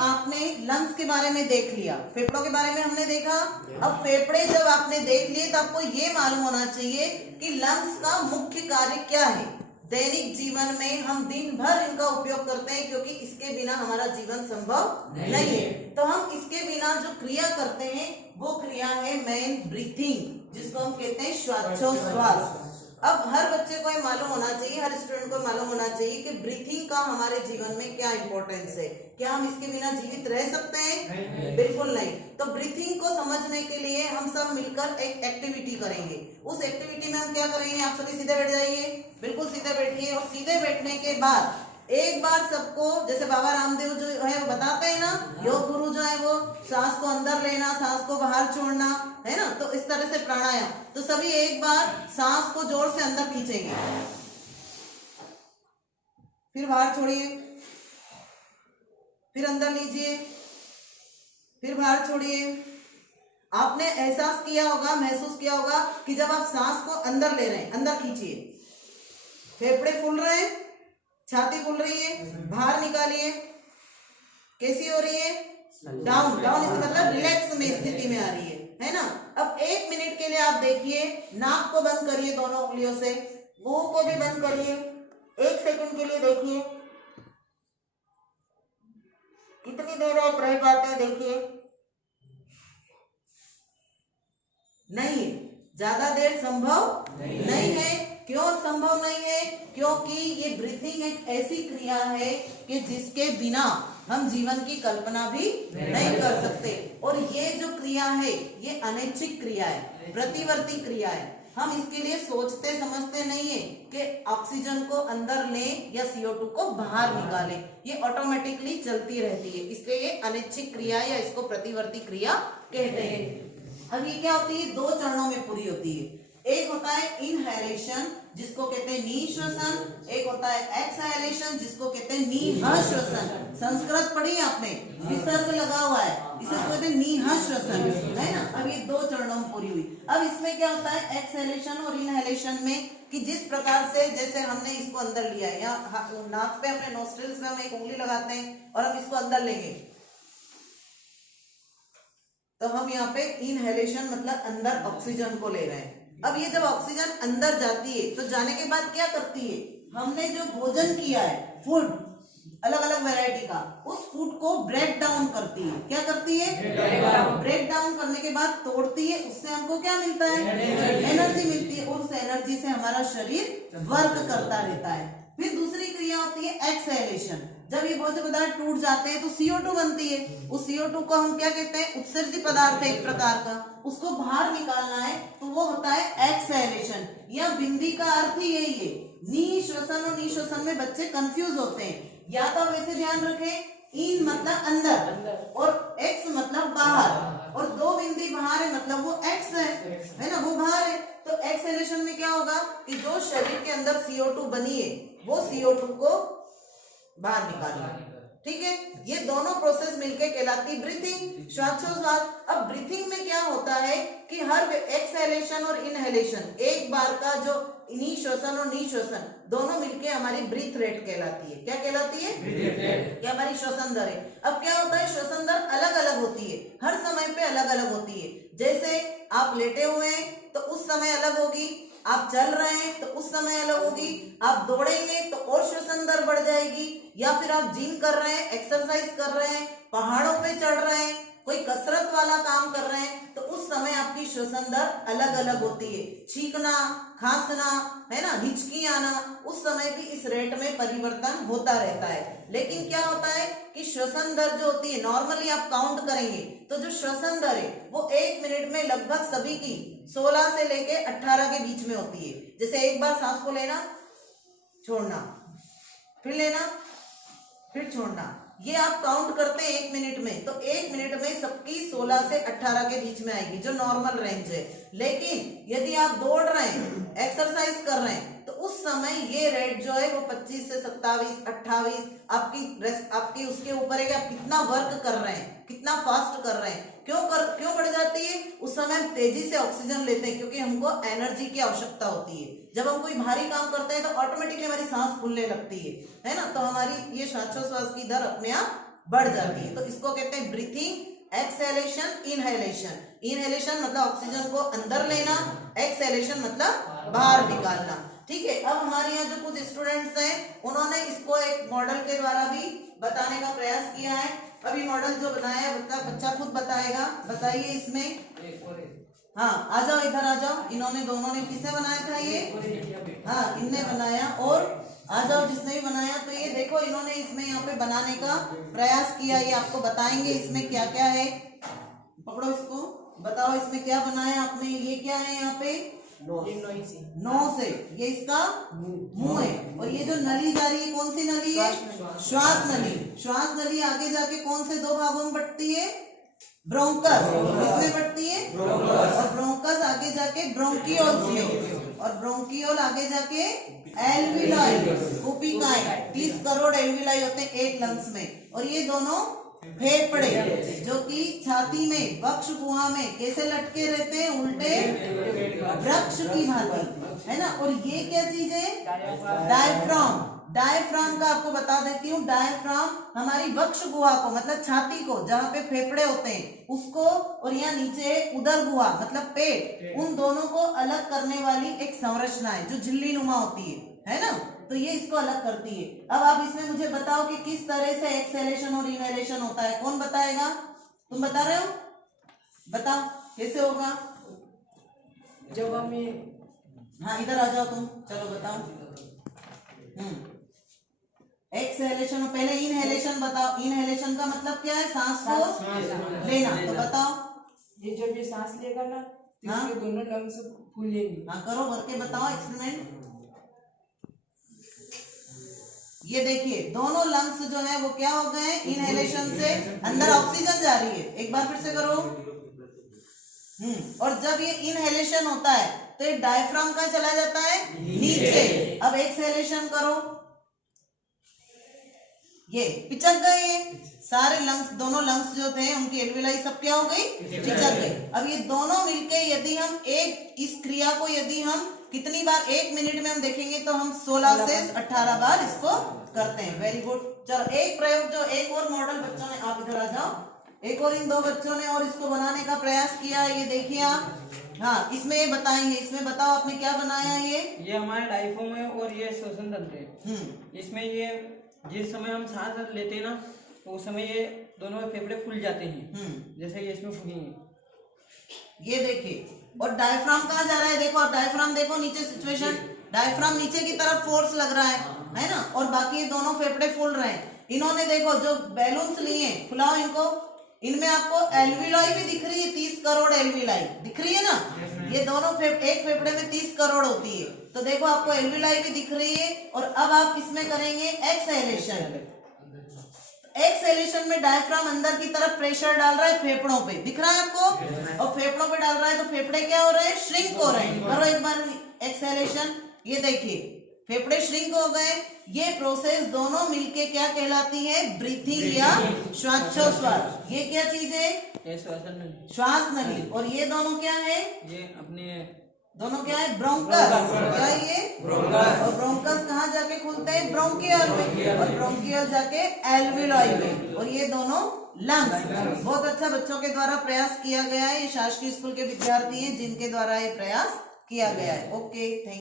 आपने लंग्स के बारे में देख लिया, फेफड़ों के बारे में हमने देखा। अब फेफड़े जब आपने देख लिए तो आपको ये मालूम होना चाहिए कि लंग्स का मुख्य कार्य क्या है। दैनिक जीवन में हम दिन भर इनका उपयोग करते हैं, क्योंकि इसके बिना हमारा जीवन संभव नहीं है। तो हम इसके बिना जो क्रिया करते हैं वो क्रिया है मेन ब्रीथिंग, जिसको हम कहते हैं श्वासोच्छ्वास। अब हर बच्चे को ये मालूम होना चाहिए, हर स्टूडेंट को मालूम होना चाहिए कि ब्रीथिंग का हमारे जीवन में क्या इंपॉर्टेंस है। क्या हम इसके बिना जीवित रह सकते हैं? बिल्कुल नहीं। तो ब्रीथिंग को समझने के लिए हम सब मिलकर एक एक्टिविटी करेंगे। उस एक्टिविटी में हम क्या करेंगे, आप सभी सीधे बैठ जाइए, बिल्कुल सीधे बैठिए। और सीधे बैठने के बाद एक बार सबको, जैसे बाबा रामदेव जो है वो बताते हैं ना, योग गुरु जो है वो सांस को अंदर लेना, सांस को बाहर छोड़ना, है ना, तो इस तरह से प्राणायाम। तो सभी एक बार सांस को जोर से अंदर खींचेंगे, फिर बाहर छोड़िए, फिर अंदर लीजिए, फिर बाहर छोड़िए। आपने एहसास किया होगा, महसूस किया होगा कि जब आप सांस को अंदर ले रहे हैं, अंदर खींचिए, फेफड़े फूल रहे हैं, छाती फूल रही है, बाहर निकालिए। कैसी हो रही है? डाउन। डाउन इसका मतलब रिलैक्स में स्थिति में आ रही है ना। अब 1 मिनट के लिए आप देखिए, नाक को बंद करिए दोनों उंगलियों से, मुंह को भी बंद करिए, 1 सेकंड के लिए देखिए कितनी देर आप रह पाते हैं। देखिए, नहीं, ज्यादा देर संभव नहीं है। क्यों संभव नहीं है? क्योंकि ये ब्रीथिंग एक ऐसी क्रिया है कि जिसके बिना हम जीवन की कल्पना भी नहीं कर सकते। और ये जो क्रिया है ये अनैच्छिक क्रिया है, प्रतिवर्ती क्रिया है। हम इसके लिए सोचते समझते नहीं है कि ऑक्सीजन को अंदर लें या CO2 को बाहर निकालें, ये ऑटोमेटिकली चलती रहती है। इसलिए ये अनैच्छिक क्रिया या इसको प्रतिवर्ती क्रिया कहते हैं। अब ये क्या होती है? 2 चरणों में पूरी होती है। एक होता है इनहेलेशन, जिसको कहते हैं निश्वसन, एक होता है एक्सहेलेशन, जिसको कहते हैं निःश्वसन। संस्कृत पढ़ी आपने, विसर्ग लगा हुआ है, इसे कहते हैं निःश्वसन, है ना। अब ये 2 चरणों में पूरी हुई। अब इसमें क्या होता है एक्सहेलेशन और इनहेलेशन में, कि जिस प्रकार से जैसे हमने इसको अंदर लिया है, या नाक पे अपने नोस्ट्रिल्स में हम एक उंगली लगाते हैं और हम इसको अंदर लेंगे, तो हम यहाँ पे इनहेलेशन मतलब अंदर ऑक्सीजन को ले रहे हैं। अब ये जब ऑक्सीजन अंदर जाती है तो जाने के बाद क्या करती है? हमने जो भोजन किया है, फूड अलग अलग वैरायटी का, उस फूड को ब्रेक डाउन करती है। क्या करती है? ब्रेक डाउन करने के बाद तोड़ती है। उससे हमको क्या मिलता है? एनर्जी मिलती है। और उस एनर्जी से हमारा शरीर वर्क करता रहता है। फिर दूसरी क्रिया होती है एक्सहेलेशन। जब ये भोज्य पदार्थ टूट जाते हैं तो CO2 बनती है। उस CO2 को हम क्या कहते हैं? उत्सर्जित पदार्थ है एक प्रकार का, उसको बाहर निकालना है, तो वो होता है एक्सहेलेशन। या बिंदी का अर्थ ही यही है। निःश्वसन और निःश्वसन में बच्चे कंफ्यूज होते हैं। या तो वैसे ध्यान रखें, इन मतलब अंदर और एक्स मतलब बाहर, और 2 बिंदी बाहर है मतलब वो एक्स है ना, वो बाहर है। तो एक्सहेलेशन में क्या होगा कि जो शरीर के अंदर CO2 बनी है वो CO2 को बाहर निकालना। ठीक है, ये दोनों प्रोसेस मिलके कहलाती ब्रीथिंग, श्वासोच्छ्वास। अब ब्रीथिंग में क्या होता है कि हर एक्सहेलेशन और इनहेलेशन, एक बार का जो निःश्वसन और निःश्वसन दोनों मिलके हमारी ब्रीथ रेट कहलाती है। क्या कहलाती है? क्या हमारी श्वसन दर है। अब क्या होता है, श्वसन दर अलग अलग होती है, हर समय पे अलग अलग होती है। जैसे आप लेटे हुए हैं तो उस समय अलग होगी, आप चल रहे हैं तो उस समय अलग होगी, आप दौड़ेंगे तो और श्वसन दर बढ़ जाएगी, या फिर आप जिम कर रहे हैं, एक्सरसाइज कर रहे हैं, पहाड़ों पे चढ़ रहे हैं, कोई कसरत वाला काम कर रहे हैं, तो उस समय आपकी श्वसन दर अलग अलग होती है। छींकना, खांसना, है ना, हिचकी आना, उस समय भी इस रेट में परिवर्तन होता रहता है। लेकिन क्या होता है कि श्वसन दर जो होती है, नॉर्मली आप काउंट करेंगे तो जो श्वसन दर है वो 1 मिनट में लगभग सभी की 16 से लेके 18 के बीच में होती है। जैसे एक बार सांस को लेना, छोड़ना, फिर लेना, फिर छोड़ना, ये आप काउंट करते हैं 1 मिनट में, तो 1 मिनट में सबकी 16 से 18 के बीच में आएगी, जो नॉर्मल रेंज है। लेकिन यदि आप दौड़ रहे हैं, एक्सरसाइज कर रहे हैं, तो उस समय ये रेट जो है वो 25 से 27, 28 आपकी उसके ऊपर है कि आप कितना वर्क कर रहे हैं, कितना फास्ट कर रहे हैं। क्यों बढ़ जाती है? उस समय हम तेजी से ऑक्सीजन लेते हैं, क्योंकि हमको एनर्जी की आवश्यकता होती है। जब हम कोई भारी काम करते हैं तो ऑटोमेटिकली हमारी सांस फूलने लगती है ना, तो हमारी ये श्वासोच्छ्वास की दर अपने आप बढ़ जाती है। तो इसको कहते हैं ब्रीथिंग, एक्सहेलेशन, इनहेलेशन। इनहेलेशन मतलब ऑक्सीजन को अंदर लेना, एक्सहेलेशन मतलब बाहर निकालना। ठीक है, अब हमारे यहाँ जो कुछ स्टूडेंट्स हैं उन्होंने इसको एक मॉडल के द्वारा भी बताने का प्रयास किया है। अभी मॉडल जो बनाया है बच्चा खुद बताएगा। बताइए इसमें। हाँ, आ जाओ इधर आ जाओ। इन्होंने दोनों ने किसने बनाया था ये? हाँ, इनने बनाया। और आ जाओ जिसने भी बनाया। तो ये देखो इन्होंने इसमें यहाँ पे बनाने का प्रयास किया। ये आपको बताएंगे इसमें क्या क्या है। पकड़ो इसको, बताओ इसमें क्या बनाया आपने। ये क्या है यहाँ पे? नोज है, ये इसका मुंह है। और ये जो नली जा रही है कौन सी नली है? श्वास नली। श्वास नली आगे जाके कौन से दो भागों में बढ़ती है? ब्रोंकस। किसमें बढ़ती है? और ब्रोंकस आगे जाके ब्रोंकियोल्स में, और ब्रोंकियोल आगे जाके एल्विलाई, कोपिकाएं। 30 करोड़ एल्विलाई होते हैं एक लंग्स में। और ये दोनों फेफड़े जो कि छाती में, वक्ष गुहा में कैसे लटके रहते हैं? उल्टे वृक्ष की भांति, है ना। और ये क्या चीज है? डायफ्राम। डायफ्राम का आपको बता देती हूँ। डायफ्राम हमारी वक्ष गुहा को, मतलब छाती को, जहाँ पे फेफड़े होते हैं उसको, और यहाँ नीचे उदर गुहा मतलब पेट, उन दोनों को अलग करने वाली एक संरचना है जो झिल्ली नुमा होती है ना। तो ये इसको अलग करती है। अब आप इसमें मुझे बताओ कि किस तरह से एक्सहेलेशन और इनहेलेशन होता है। कौन बताएगा? तुम बता रहे हो? बताओ कैसे होगा। जब हम ये, हाँ इधर आ जाओ तुम, चलो बताओ। एक्सहेलेशन, पहले इनहेलेशन बताओ। इनहेलेशन का मतलब क्या है? सांस को लेना। तो बताओ। ये जब ये सांस लेगा ना तो हाँ? इसके दोनों लंग्स फूलेंगे। हाँ करो, भर के बताओ एक्सपेरिमेंट। ये देखिए दोनों लंग्स जो है वो क्या हो गए? इनहेलेशन से अंदर ऑक्सीजन जा रही है। एक बार फिर से करो। और जब ये इनहेलेशन होता है तो ये डायफ्राम कहाँ चला जाता है? नीचे। अब एक्सहेलेशन करो। ये पिचक गए, ये सारे लंग्स, दोनों लंग्स जो थे उनकी एल्विलाई सब क्या हो गई? पिचक गई। अब ये दोनों मिलके यदि हम इस क्रिया को यदि हम कितनी बार 1 मिनट में हम देखेंगे तो हम 16 से 18 बार इसको करते हैं। Very good. चलो एक प्रयोग जो एक और मॉडल बच्चों ने, आप इधर आ जाओ, एक और इन दो बच्चों ने और इसको बनाने का प्रयास किया। ये देखिए आप। हाँ, इसमें ये बताएंगे। इसमें बताओ आपने क्या बनाया है? ये हमारा डायफ्राम है और ये श्वसन तंत्र है। इसमें ये जिस समय हम सांस लेते हैं ना तो उस समय ये दोनों फेफड़े फूल जाते हैं, जैसे ये इसमें फूलेंगे। ये देखिए। और डायफ्राम कहाँ जा रहा है? देखो आप डायफ्राम देखो नीचे सिचुएशन। डायफ्राम नीचे की तरफ फोर्स लग रहा है ना। और बाकी दोनों फेफड़े फूल रहे हैं। इन्होंने देखो जो बैलून्स लिए, फुलाओ इनको। इनमें आपको एल्विलाई भी दिख रही है। 30 करोड़ एल्विलाई दिख रही है ना। ये दोनों एक फेफड़े में 30 करोड़ होती है। तो देखो आपको एल्विलाई भी दिख रही है। और अब आप इसमें करेंगे एक्सहेलेशन। एक्सहेलेशन में डायफ्राम अंदर की तरफ प्रेशर डाल रहा है फेफड़ों पे, दिख रहा है आपको। और फेफड़ों पे डाल रहा है तो फेफड़े क्या हो रहे हैं? श्रिंक हो रहे हैं। करो एक बार एक्सहेलेशन। ये देखिए फेफड़े श्रिंक हो गए। ये प्रोसेस दोनों मिलके क्या कहलाती है? ब्रीथिंग या श्वासोच्छ्वास। ये क्या चीज है? ये श्वसन नली। श्वास नली। और ये दोनों क्या है? ये अपने दोनों क्या है? ब्रोंकस। क्या है ये? ब्रोंकस। और ब्रोंकस कहाँ जाके खुलते हैं? ब्रोंकियल में। और ब्रोंकियल जाके एल्विलाई में। और ये दोनों लंग्स। बहुत अच्छा बच्चों के द्वारा प्रयास किया गया है। ये शासकीय स्कूल के विद्यार्थी हैं जिनके द्वारा ये प्रयास किया गया है। Okay, thank you.